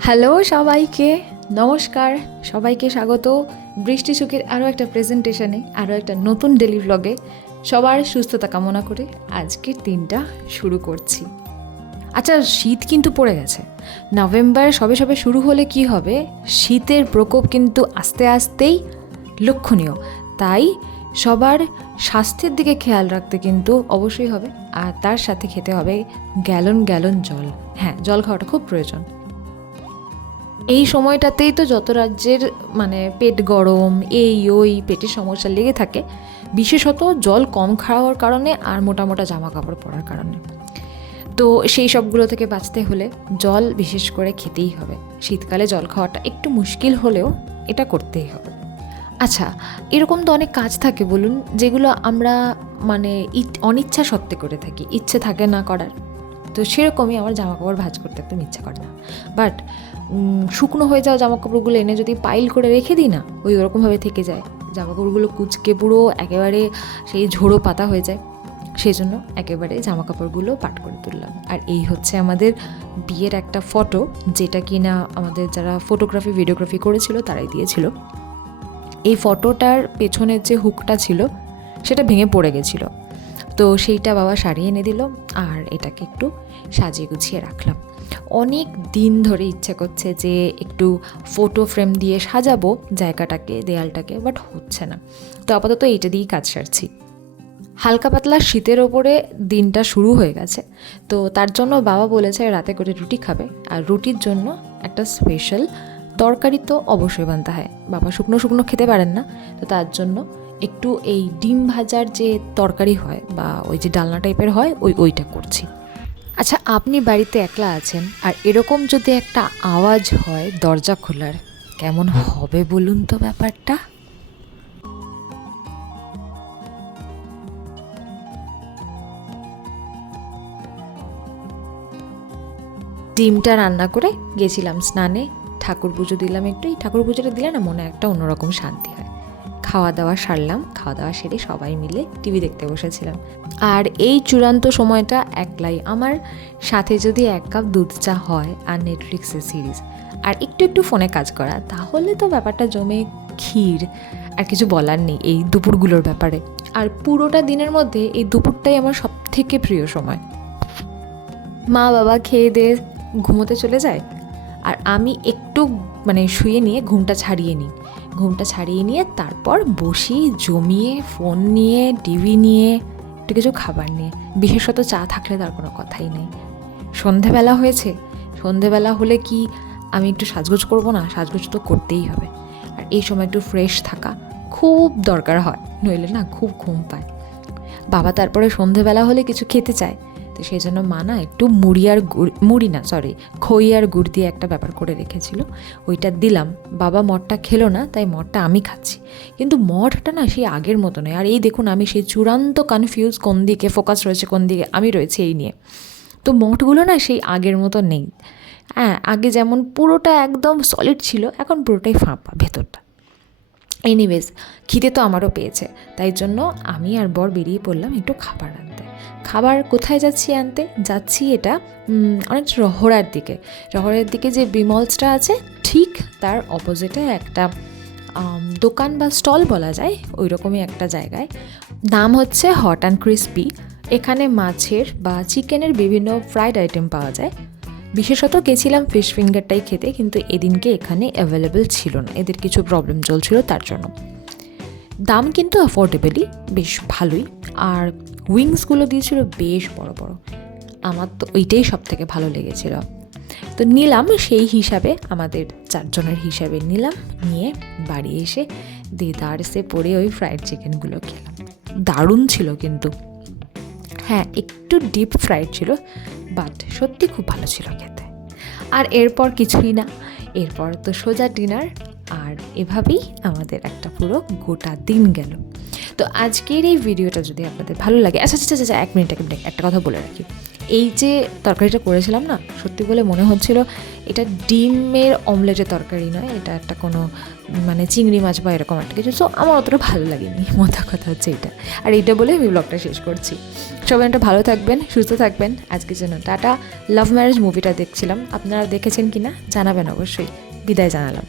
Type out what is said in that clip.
Hello সবাইকে, নমস্কার, সবাইকে স্বাগত। বৃষ্টি সুখের আরও একটা প্রেজেন্টেশনে, আরও একটা নতুন ডেলি ব্লগে সবার সুস্থতা কামনা করে আজকের দিনটা শুরু করছি। আচ্ছা শীত কিন্তু পড়ে গেছে। নভেম্বর সবে সবে শুরু হলে কি হবে? শীতের প্রকোপ কিন্তু আস্তে আস্তেই লক্ষণীয়। তাই সবার স্বাস্থ্যের দিকে খেয়াল রাখতে কিন্তু অবশ্যই হবে। আর তার সাথে খেতে হবে গ্যালন গ্যালন জল। হ্যাঁ জল খাওয়াটা খুব প্রয়োজন। এই সময়টাতেই তো যত রাজ্যের মানে পেট গরম, এই, ওই পেটের সমস্যা লেগে থাকে, বিশেষত জল কম খাওয়ার কারণে আর মোটা মোটা জামা কাপড় পরার কারণে। তো সেই সবগুলো থেকে বাঁচতে হলে জল বিশেষ করে খেতেই হবে। শীতকালে জল খাওয়াটা একটু মুশকিল হলেও এটা করতেই হবে। আচ্ছা এরকম তো অনেক কাজ থাকে বলুন, যেগুলো আমরা মানে অনিচ্ছা সত্ত্বে করে থাকি। ইচ্ছে থাকে না করার। তো সেরকমই আমার জামা কাপড় ভাঁজ করতে একদম ইচ্ছা করে না। বাট শুকনো হয়ে যাওয়া জামা কাপড়গুলো এনে যদি পাইল করে রেখে দিই না, ওই ওরকমভাবে থেকে যায়। জামা কাপড়গুলো কুচকে পুরো একেবারে সেই ঝোড়ো পাতা হয়ে যায়। সেই জন্য একেবারে জামা কাপড়গুলো পাট করে তুললাম। আর এই হচ্ছে আমাদের বিয়ের একটা ফটো যেটা কি না আমাদের যারা ফটোগ্রাফি ভিডিওগ্রাফি করেছিল, তারাই দিয়েছিল। এই ফটোটার পেছনের যে হুকটা ছিল, সেটা ভেঙে পড়ে গেছিল। তো সেইটা বাবা সারিয়ে এনে দিল আর এটাকে একটু সাজিয়ে গুছিয়ে রাখলাম। অনেক দিন ধরে ইচ্ছে করছে যে একটু ফটো ফ্রেম দিয়ে সাজাবো জায়গাটাকে, দেয়ালটাকে বাট হচ্ছে না। তো আপাতত এইটা দিয়েই কাজ সারছি। হালকা পাতলা শীতের ওপরে দিনটা শুরু হয়ে গেছে। তো তার জন্য বাবা বলেছে রাতে করে রুটি খাবে। আর রুটির জন্য একটা স্পেশাল তরকারি তো অবশ্যই বানতে হয়। বাবা শুকনো শুকনো খেতে পারেন না। তো তার জন্য একটু এই ডিম ভাজার যে তরকারি হয় বা ওই যে ডালনা টাইপের হয়, ওই ওইটা করছি। আচ্ছা আপনি বাড়িতে একলা আছেন আর এরকম যদি একটা আওয়াজ হয় দরজা খোলার, কেমন হবে বলুন তো ব্যাপারটা? ডিমটা রান্না করে গেছিলাম স্নানে। ঠাকুর পুজো দিলাম একটু, এই ঠাকুর পুজোটা দিলে না মনে একটা অন্যরকম শান্তি খাওয়া দাওয়া সারলাম। খাওয়া দাওয়া সেরে সবাই মিলে টিভি দেখতে বসেছিলাম। আর এই চূড়ান্ত সময়টা একলাই। আমার সাথে যদি এক কাপ দুধ চা হয় আর নেটফ্লিক্সের সিরিজ আর একটু একটু ফোনে কাজ করা, তাহলে তো ব্যাপারটা জমে ক্ষীর। আর কিছু বলার নেই এই দুপুরগুলোর ব্যাপারে। আর পুরোটা দিনের মধ্যে এই দুপুরটাই আমার সব থেকে প্রিয় সময়। মা বাবা খেয়ে দিয়ে ঘুমোতে চলে যায়? আর আমি একটু মানে শুয়ে নিয়ে ঘুমটা ছাড়িয়ে নিই। ঘুমটা ছাড়িয়ে নিয়ে তারপর বসি, জমিয়ে, ফোন নিয়ে, টিভি নিয়ে, একটু কিছু খাবার নিয়ে। বিশেষত চা থাকলে তার কোনো কথাই নেই। সন্ধেবেলা হয়েছে। সন্ধেবেলা হলে কি আমি একটু সাজগোজ করব না? সাজগোজ তো করতেই হবে। আর এই সময় একটু ফ্রেশ থাকা খুব দরকার হয়। নইলে না খুব ঘুম পায়। বাবা তারপরে সন্ধেবেলা হলে কিছু খেতে চায়। তো সেই জন্য মা না একটু মুড়ি আর গুড়, মুড়ি না সরি খই আর গুড় দিয়ে একটা ব্যাপার করে রেখেছিল। ওইটা দিলাম। বাবা মঠটা খেলো না, তাই মঠটা আমি খাচ্ছি। কিন্তু মঠটা না সেই আগের মতো নয় আর এই দেখুন, আমি সেই চূড়ান্ত কনফিউজ কোন দিকে ফোকাস রয়েছে কোন দিকে, আমি রয়েছি এই নিয়ে। তো মঠগুলো না সেই আগের মতো নেই। হ্যাঁ আগে যেমন পুরোটা একদম সলিড ছিল, এখন পুরোটাই ফাঁপা ভেতরটা। এনিওয়েজ খিদে তো আমারও পেয়েছে। তাই জন্য আমি আর বর বেরিয়ে পড়লাম একটু খাবার আনতে। খাবার কোথায় যাচ্ছি আনতে? যাচ্ছি এটা অনেক রহড়ার দিকে। রহরের দিকে যে বিমলসটা আছে, ঠিক তার অপোজিটে একটা দোকান বা স্টল বলা যায় ওই রকমই একটা জায়গায়। নাম হচ্ছে হট অ্যান্ড ক্রিস্পি এখানে মাছের বা চিকেনের বিভিন্ন ফ্রাইড আইটেম পাওয়া যায়। বিশেষত গেছিলাম ফিশ ফিঙ্গারটাই খেতে, কিন্তু এদিনকে এখানে অ্যাভেলেবেল ছিল না। এদের কিছু প্রবলেম চলছিল তার জন্য। দাম কিন্তু অ্যাফোর্ডেবলই বেশ ভালোই। আর উইংসগুলো দিয়েছিল বেশ বড় বড়। আমার তো ওইটাই সব থেকে ভালো লেগেছিল। তো নিলাম সেই হিসাবে, আমাদের চারজনের হিসাবে নিলাম। নিয়ে বাড়ি এসে দেদারসে পরে ওই ফ্রাইড চিকেনগুলো খেলাম। দারুণ ছিল কিন্তু। হ্যাঁ একটু ডিপ ফ্রাইড ছিল বাট সত্যি খুব ভালো ছিল খেতে। আর এরপর কিছুই না। এরপর তো সোজা ডিনার আর এভাবেই আমাদের একটা পুরো গোটা দিন গেল। তো আজকের এই ভিডিওটা যদি আপনাদের ভালো লাগে আচ্ছা আচ্ছা আচ্ছা এক মিনিট এক মিনিট, একটা কথা বলে রাখি। এই যে তরকারিটা করেছিলাম না, সত্যি বলে মনে হচ্ছিল এটা ডিমের অমলেটের তরকারি নয়, এটা একটা কোনো মানে চিংড়ি মাছ বা এরকম একটা কিছু। সো আমার অতটা ভালো লাগেনি মোটা কথা হচ্ছে এটা। আর এইটা বলে আমি ব্লগটা শেষ করছি। সবাই একটা ভালো থাকবেন, সুস্থ থাকবেন। আজকের জন্য টাটা। লাভ ম্যারেজ মুভিটা দেখছিলাম। আপনারা দেখেছেন কি না জানাবেন অবশ্যই। বিদায় জানালাম।